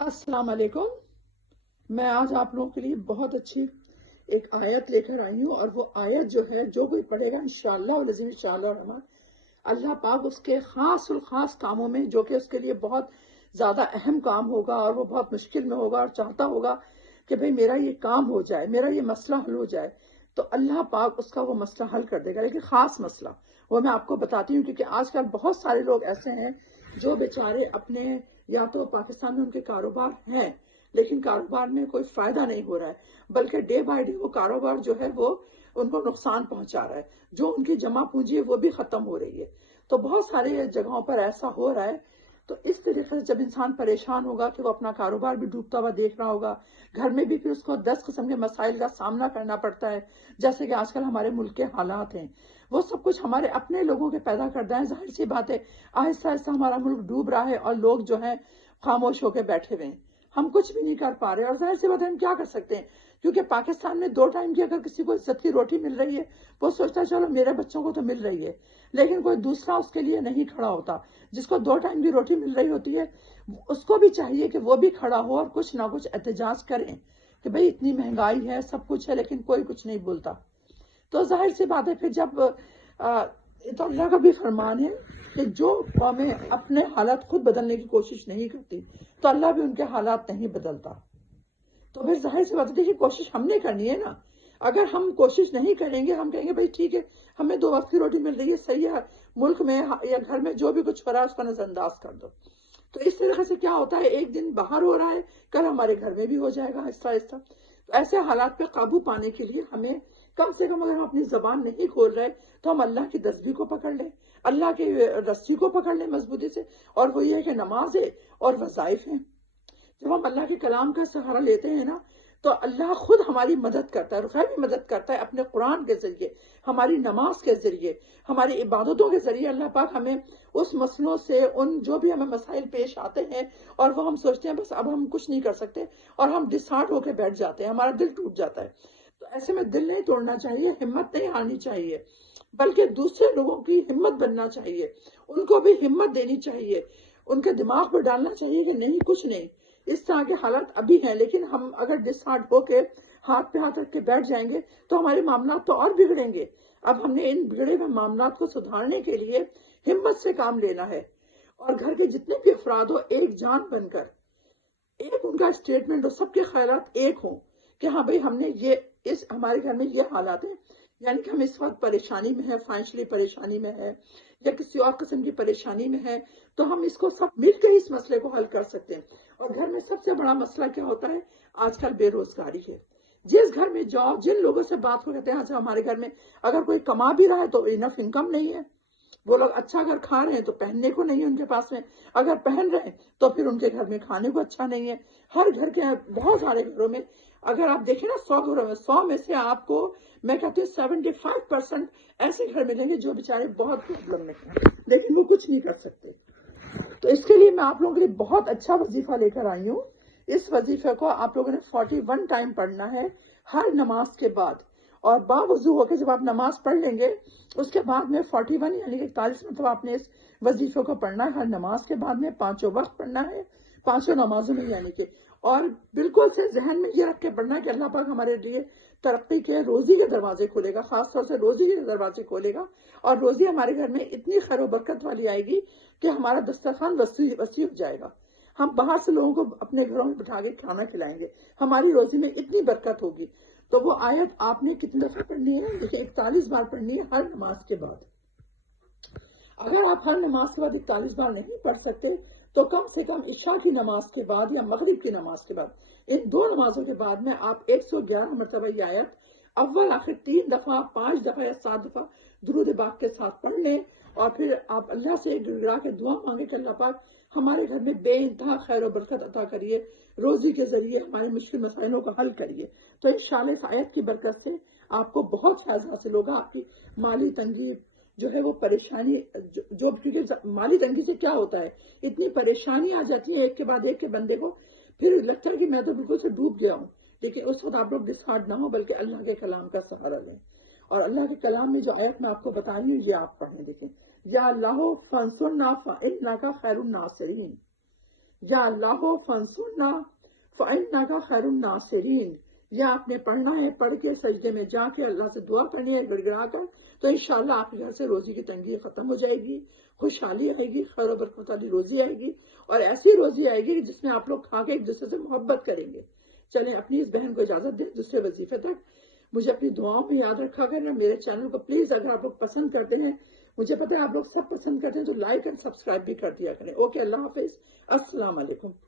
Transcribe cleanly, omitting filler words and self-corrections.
السلام علیکم۔ میں آج آپ لوگوں کے لیے بہت اچھی ایک آیت لے کر آئی ہوں، اور وہ آیت جو ہے جو کوئی پڑھے گا انشاءاللہ والعظیم انشاءاللہ الرحمن، اللہ پاک اس کے خاص الخاص کاموں میں، جو کہ اس کے لیے بہت زیادہ اہم کام ہوگا اور وہ بہت مشکل میں ہوگا اور چاہتا ہوگا کہ بھئی میرا یہ کام ہو جائے، میرا یہ مسئلہ حل ہو جائے، تو اللہ پاک اس کا وہ مسئلہ حل کر دے گا۔ لیکن خاص مسئلہ وہ میں آپ کو بتاتی ہوں، کیونکہ آج کل بہت سارے لوگ ایسے ہیں جو بیچارے اپنے، یا تو پاکستان میں ان کے کاروبار ہیں لیکن کاروبار میں کوئی فائدہ نہیں ہو رہا ہے، بلکہ ڈے بائی ڈے وہ کاروبار جو ہے وہ ان کو نقصان پہنچا رہا ہے، جو ان کی جمع پونجی ہے وہ بھی ختم ہو رہی ہے۔ تو بہت سارے جگہوں پر ایسا ہو رہا ہے۔ تو اس طریقے سے جب انسان پریشان ہوگا کہ وہ اپنا کاروبار بھی ڈوبتا ہوا دیکھ رہا ہوگا، گھر میں بھی پھر اس کو 10 قسم کے مسائل کا سامنا کرنا پڑتا ہے، جیسے کہ آج کل ہمارے ملک کے حالات ہیں، وہ سب کچھ ہمارے اپنے لوگوں کے پیدا کردہ ہیں۔ ظاہر سی بات ہے آہستہ آہستہ ہمارا ملک ڈوب رہا ہے اور لوگ جو ہیں خاموش ہو کے بیٹھے ہوئے ہیں، ہم کچھ بھی نہیں کر پا رہے، اور ظاہر سی بات ہے ہم کیا کر سکتے ہیں، کیونکہ پاکستان میں 2 ٹائم کی اگر کسی کو عزت کی روٹی مل رہی ہے، وہ سوچتا ہے چلو میرے بچوں کو تو مل رہی ہے، لیکن کوئی دوسرا اس کے لیے نہیں کھڑا ہوتا۔ جس کو 2 ٹائم کی روٹی مل رہی ہوتی ہے، اس کو بھی چاہیے کہ وہ بھی کھڑا ہو اور کچھ نہ کچھ احتجاج کریں کہ بھئی اتنی مہنگائی ہے، سب کچھ ہے، لیکن کوئی کچھ نہیں بولتا۔ تو ظاہر سی بات ہے پھر جب تو اللہ کا بھی فرمان ہے کہ جو قومیں اپنے حالات خود بدلنے کی کوشش نہیں کرتی تو اللہ بھی ان کے حالات نہیں بدلتا۔ تو پھر ظاہر سی بات ہے کہ کوشش ہم نے کرنی ہے نا۔ اگر ہم کوشش نہیں کریں گے، ہم کہیں گے بھئی ٹھیک ہے ہمیں 2 وقت کی روٹی مل رہی ہے، صحیح ہے، ملک میں یا گھر میں جو بھی کچھ ہو رہا ہے اس کو نظر انداز کر دو۔ تو اس طریقے سے کیا ہوتا ہے، ایک دن باہر ہو رہا ہے، کل ہمارے گھر میں بھی ہو جائے گا آہستہ آہستہ۔ تو ایسے حالات پہ قابو پانے کے لیے ہمیں کم سے کم، اگر ہم اپنی زبان نہیں کھول رہے تو ہم اللہ کی تسبیح کو پکڑ لیں، اللہ کے رسی کو پکڑ لیں مضبوطی سے، اور وہ یہ ہے کہ نماز ہے اور وظائف ہیں۔ جب ہم اللہ کے کلام کا سہارا لیتے ہیں نا، تو اللہ خود ہماری مدد کرتا ہے، غیبی مدد کرتا ہے اپنے قرآن کے ذریعے، ہماری نماز کے ذریعے، ہماری عبادتوں کے ذریعے۔ اللہ پاک ہمیں اس مسئلوں سے، ان جو بھی ہمیں مسائل پیش آتے ہیں اور وہ ہم سوچتے ہیں بس اب ہم کچھ نہیں کر سکتے، اور ہم ڈسہارٹ ہو کے بیٹھ جاتے ہیں، ہمارا دل ٹوٹ جاتا ہے، تو ایسے میں دل نہیں توڑنا چاہیے، ہمت نہیں ہارنی چاہیے، بلکہ دوسرے لوگوں کی ہمت بننا چاہیے، ان کو بھی ہمت دینی چاہیے، ان کے دماغ پر ڈالنا چاہیے کہ نہیں کچھ نہیں، اس طرح کے حالات ابھی ہیں، لیکن ہم اگر ڈسہارٹ ہو کے ہاتھ پہ ہاتھ رکھ کے بیٹھ جائیں گے تو ہمارے معاملات تو اور بگڑیں گے۔ اب ہم نے ان بگڑے ہوئے معاملات کو سدھارنے کے لیے ہمت سے کام لینا ہے، اور گھر کے جتنے بھی افراد ہو ایک جان بن کر، ایک ان کا اسٹیٹمنٹ ہو، سب کے خیالات ایک ہوں کہ ہاں بھئی ہم نے یہ، اس ہمارے گھر میں یہ حالات ہیں، یعنی کہ ہم اس وقت پریشانی میں ہے، فائنینشلی پریشانی میں ہے یا کسی اور قسم کی پریشانی میں ہے، تو ہم اس کو سب مل کے اس مسئلے کو حل کر سکتے ہیں۔ اور گھر میں سب سے بڑا مسئلہ کیا ہوتا ہے آج کل؟ بے روزگاری ہے۔ جس گھر میں جاؤ، جن لوگوں سے بات کو کہتے ہیں اچھا ہمارے گھر میں اگر کوئی کما بھی رہا ہے تو انف انکم نہیں ہے، وہ لوگ اچھا اگر کھا رہے ہیں تو پہننے کو نہیں ہے ان کے پاس میں، اگر پہن رہے ہیں تو پھر ان کے گھر میں کھانے کو اچھا نہیں ہے۔ ہر گھر کے بہت سارے گھروں میں اگر آپ دیکھیں نا، 100 گھروں میں 100 میں سے آپ کو میں کہتی ہوں 75% ایسے گھر ملیں گے جو بیچارے بہت پرابلم میں ہیں لیکن وہ کچھ نہیں کر سکتے۔ تو اس کے لیے میں آپ لوگوں کے لیے بہت اچھا وظیفہ لے کر آئی ہوں۔ اس وظیفے کو آپ لوگوں نے 41 ٹائم پڑھنا ہے ہر نماز کے بعد، اور باوضو ہو کے جب آپ نماز پڑھ لیں گے اس کے بعد میں 41 یعنی کہ 41 مرتبہ آپ نے اس وظیفے کو پڑھنا ہے ہر نماز کے بعد میں، 5 وقت پڑھنا ہے، 5 نمازوں میں یعنی کہ، اور بالکل سے ذہن میں یہ رکھ کے پڑھنا ہے کہ اللہ پاک ہمارے لیے ترقی کے، روزی کے دروازے کھولے گا، خاص طور سے روزی کے دروازے کھولے گا، اور روزی ہمارے گھر میں اتنی خیر و برکت والی آئے گی کہ ہمارا دسترخوان وسیع ہو جائے گا، ہم باہر سے لوگوں کو اپنے گھروں میں بٹھا کے کھانا کھلائیں گے، ہماری روزی میں اتنی برکت ہوگی۔ تو وہ آیت آپ نے کتنی دفعہ پڑھنی ہے؟ دیکھیں 41 بار پڑھنی ہے ہر نماز کے بعد۔ اگر آپ ہر نماز کے بعد 41 بار نہیں پڑھ سکتے تو کم سے کم عشاء کی نماز کے بعد یا مغرب کی نماز کے بعد، ان 2 نمازوں کے بعد میں آپ 111 مرتبہ یہ آیت اول آخر 3 دفعہ، 5 دفعہ یا 7 دفعہ درود پاک کے ساتھ پڑھ لیں، اور پھر آپ اللہ سے گڑگڑا کے دعا مانگے کہ اللہ پاک ہمارے گھر میں بے انتہا خیر و برکت عطا کریے، روزی کے ذریعے ہمارے مشکل مسائلوں کو حل کریے۔ تو انشاءاللہ اس آیت کی برکت سے آپ کو بہت فیض حاصل ہوگا، آپ کی مالی تنگی جو ہے وہ پریشانی، جو کیونکہ مالی تنگی سے کیا ہوتا ہے، اتنی پریشانی آ جاتی ہے ایک کے بعد ایک کے بندے کو، پھر لگتا ہے کہ میں تو بالکل سے ڈوب گیا ہوں، لیکن اس وقت آپ لوگ ڈسہارٹ نہ ہو بلکہ اللہ کے کلام کا سہارا لیں، اور اللہ کے کلام میں جو آیت میں آپ کو بتا رہی ہوں یہ آپ پڑھیں۔ دیکھیں، یا اللہ فانصرنا فإنک خیر الناصرین، یا اللہ فانصرنا فإنک خیر الناصرین، یا آپ نے پڑھنا ہے، پڑھ کے سجدے میں جا کے اللہ سے دعا کرنی ہے گڑ گڑا کر، تو انشاءاللہ آپ کے گھر سے روزی کی تنگی ختم ہو جائے گی، خوشحالی آئے گی، خیر و برکت والی روزی آئے گی، اور ایسی روزی آئے گی جس میں آپ لوگ کھا کے ایک دوسرے سے محبت کریں گے۔ چلیں اپنی اس بہن کو اجازت دیں دوسرے وظیفے تک، مجھے اپنی دعاؤں میں یاد رکھا کریں، میرے چینل کو پلیز اگر آپ لوگ پسند کرتے ہیں، مجھے پتہ ہے آپ لوگ سب پسند کرتے ہیں، تو لائک اور سبسکرائب بھی کر دیا کریں۔ اوکے، اللہ حافظ، السلام علیکم۔